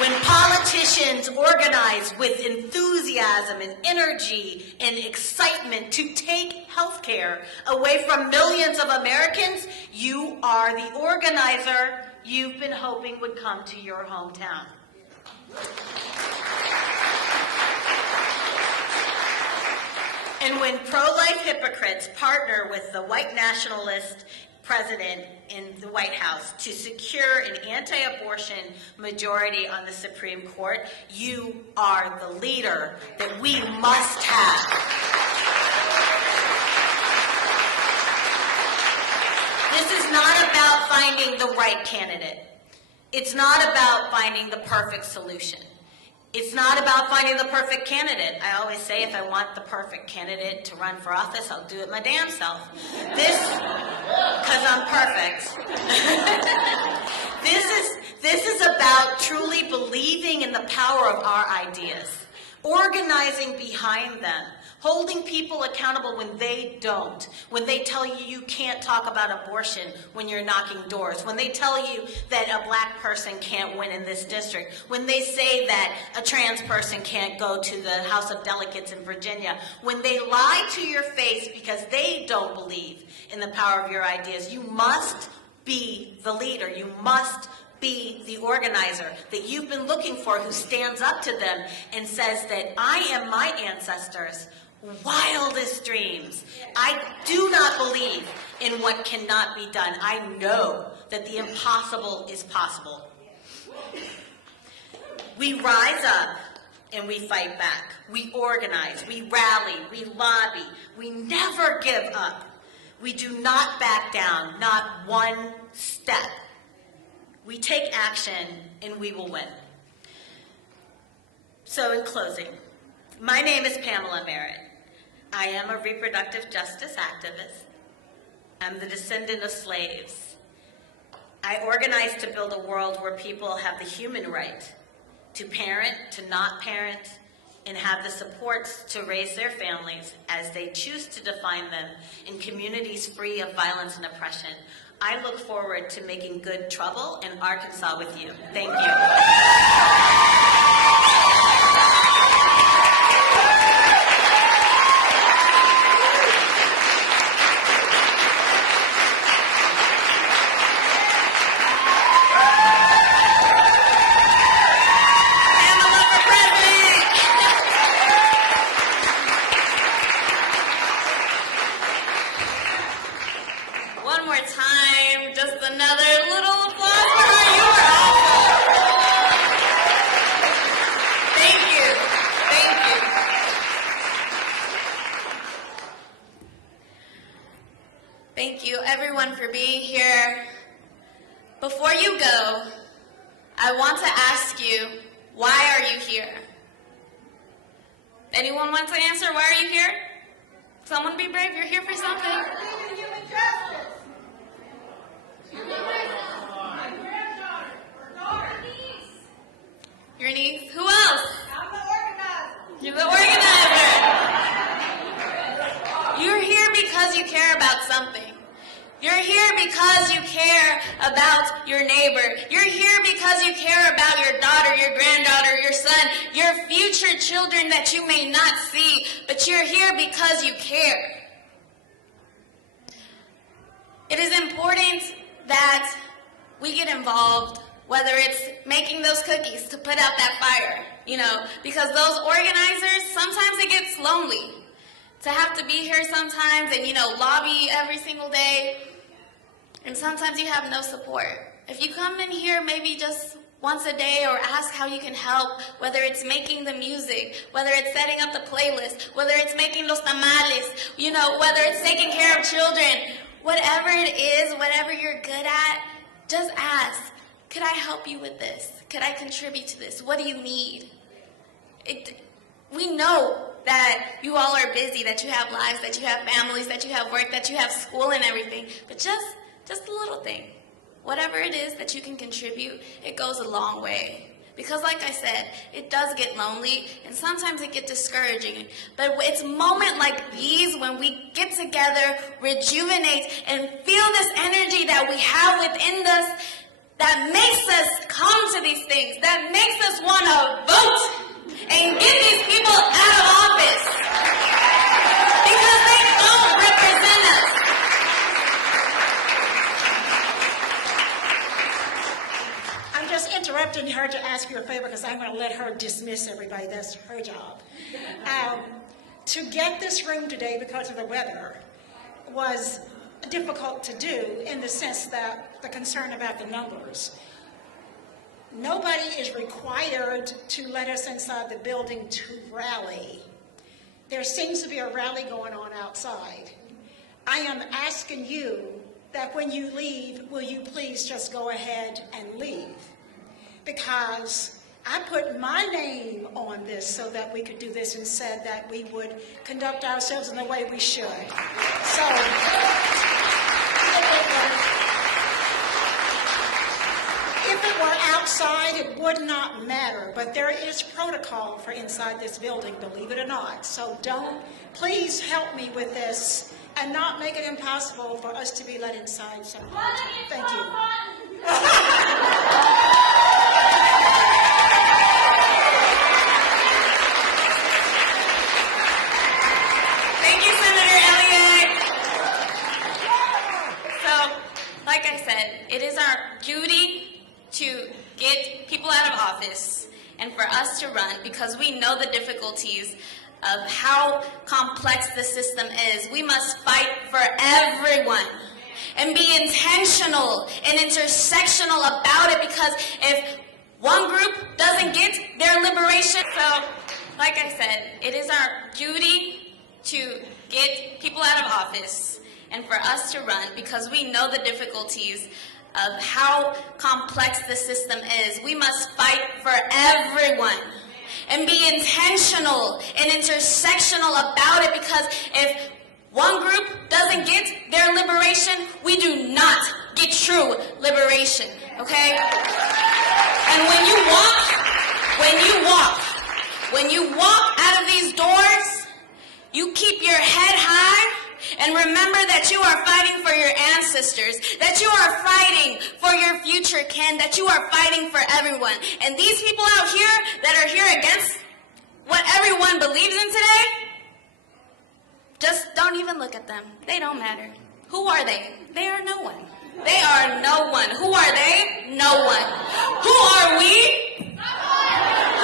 When politicians organize with enthusiasm and energy and excitement to take health care away from millions of Americans, you are the organizer you've been hoping would come to your hometown. And when pro-life hypocrites partner with the white nationalist president in the White House to secure an anti-abortion majority on the Supreme Court, you are the leader that we must have. This is not about finding the right candidate. It's not about finding the perfect solution. It's not about finding the perfect candidate. I always say if I want the perfect candidate to run for office, I'll do it my damn self. Because I'm perfect. This is about truly believing in the power of our ideas, organizing behind them, holding people accountable when they don't, when they tell you you can't talk about abortion when you're knocking doors, when they tell you that a Black person can't win in this district, when they say that a trans person can't go to the House of Delegates in Virginia, when they lie to your face because they don't believe in the power of your ideas. You must be the leader. You must be the organizer that you've been looking for, who stands up to them and says that I am my ancestors' wildest dreams. I do not believe in what cannot be done. I know that the impossible is possible. We rise up and we fight back. We organize, we rally, we lobby. We never give up. We do not back down, not one step. We take action and we will win. So in closing, my name is Pamela Merritt. I am a reproductive justice activist. I'm the descendant of slaves. I organize to build a world where people have the human right to parent, to not parent, and have the supports to raise their families as they choose to define them in communities free of violence and oppression. I look forward to making good trouble in Arkansas with you. Thank you. Thank you, everyone, for being here. Before you go, I want to ask you, why are you here? Anyone want to answer, why are you here? Someone be brave, you're here for something. children that you may not see, but you're here because you care. It is important that we get involved, whether it's making those cookies to put out that fire, because those organizers, sometimes it gets lonely to have to be here sometimes and, lobby every single day, and sometimes you have no support. If you come in here maybe just once a day or ask how you can help, whether it's making the music, whether it's setting up the playlist, whether it's making los tamales, whether it's taking care of children, whatever it is, whatever you're good at, just ask, could I help you with this? Could I contribute to this? What do you need? We know that you all are busy, that you have lives, that you have families, that you have work, that you have school and everything, but just a little thing. Whatever it is that you can contribute, it goes a long way. Because like I said, it does get lonely, and sometimes it gets discouraging. But it's moments like these when we get together, rejuvenate, and feel this energy that we have within us that makes us come to these things, that makes us want to vote and get these people out of office. Because they don't represent us. I'm just interrupting her to ask you a favor because I'm going to let her dismiss everybody. That's her job. To get this room today because of the weather was difficult to do in the sense that the concern about the numbers. Nobody is required to let us inside the building to rally. There seems to be a rally going on outside. I am asking you that when you leave, will you please just go ahead and leave? Because I put my name on this so that we could do this and said that we would conduct ourselves in the way we should. So, if it were outside, it would not matter, but there is protocol for inside this building, believe it or not. So please help me with this and not make it impossible for us to be let inside sometimes. Thank you. Thank you, Senator Elliott. So, like I said, it is our duty to get people out of office and for us to run because we know the difficulties of how complex the system is. We must fight for everyone and be intentional and intersectional about it because if one group doesn't get their liberation, so like I said, it is our duty to get people out of office and for us to run because we know the difficulties of how complex the system is. We must fight for everyone and be intentional and intersectional about it because if one group doesn't get their liberation, we do not get true liberation, okay? And when you walk out of these doors, you keep your head high and remember that you are fighting for your ancestors, that you are fighting for your future kin, that you are fighting for everyone. And these people out here that are here against what everyone believes in today, just don't even look at them. They don't matter. Who are they? They are no one. They are no one. Who are they? No one. Who are we?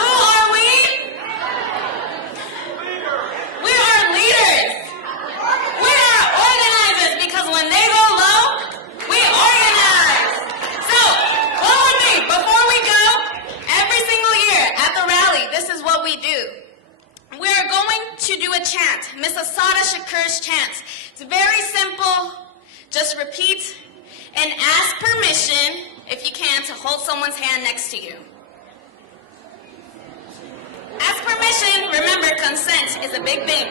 Who are we? We are leaders. We are organizers because when they go low, we organize. So, what would we, before we go, every single year at the rally, this is what we do. We are going to do a chant, Miss Asada Shakur's chant. It's very simple. Just repeat and ask permission, if you can, to hold someone's hand next to you. Ask permission. Remember, consent is a big thing.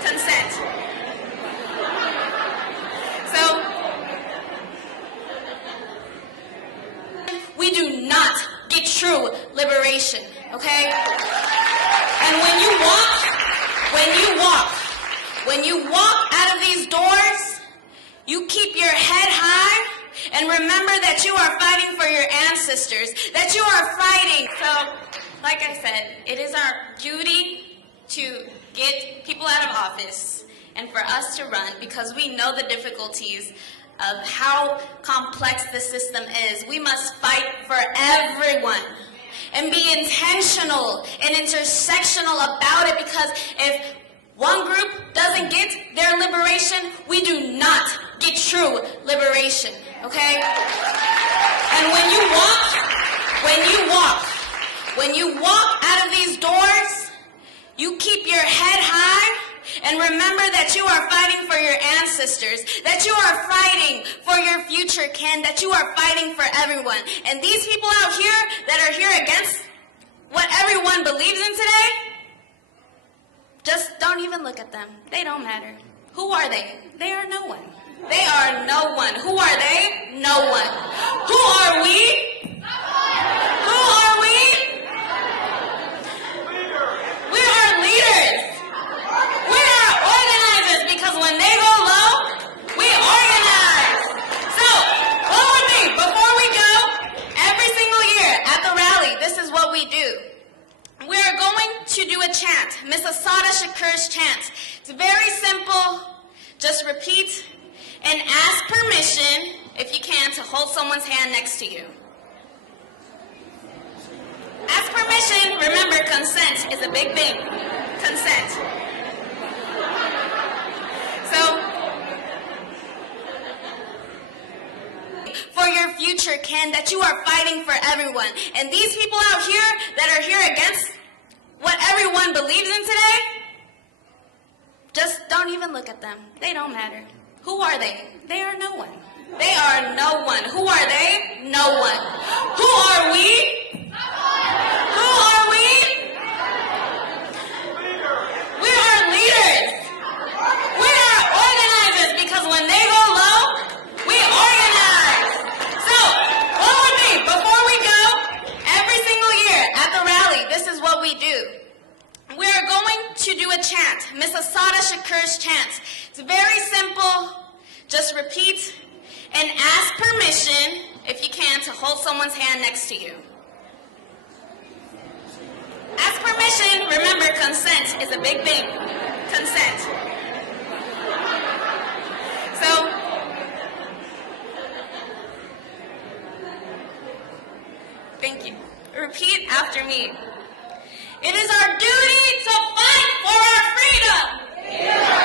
Consent. So, we do not get true liberation, okay? And when you walk out of these doors, you keep your head high and remember that you are fighting for your ancestors, that you are fighting. So, like I said, it is our duty to get people out of office and for us to run because we know the difficulties of how complex the system is. We must fight for everyone and be intentional and intersectional about it, because if one group doesn't get their liberation, we do not get true liberation, okay? And when you walk out of these doors, you keep your head high and remember that you are fighting for your ancestors, that you are fighting for your future kin, that you are fighting for everyone. And these people out here that are here against what everyone believes in today, just don't even look at them. They don't matter. Who are they? They are no one. They are no one. Who are they? No one. Who are we? Who are we? We are leaders. We are organizers, because when they go low, we organize. So, go with me. Before we go, every single year at the rally, this is what we do. We are going to do a chant, Miss Asada Shakur's chant. It's very simple. Just repeat and ask permission, if you can, to hold someone's hand next to you. Ask permission. Remember, consent is a big thing. Consent. So, for your future kin, that you are fighting for everyone. And these people out here that are here against what everyone believes in today, just don't even look at them. They don't matter. Who are they? They are no one. They are no one. Who are they? No one. Who are we? Who are we? We are leaders. We are organizers, because when they go low, we organize. So, go with me. Before we go, every single year at the rally, this is what we do. We are going to do a chant, Miss Asada Shakur's chant. It's very simple. Just repeat and ask permission, if you can, to hold someone's hand next to you. Ask permission. Remember, consent is a big thing. Consent. So, thank you. Repeat after me. It is our duty to fight for our freedom.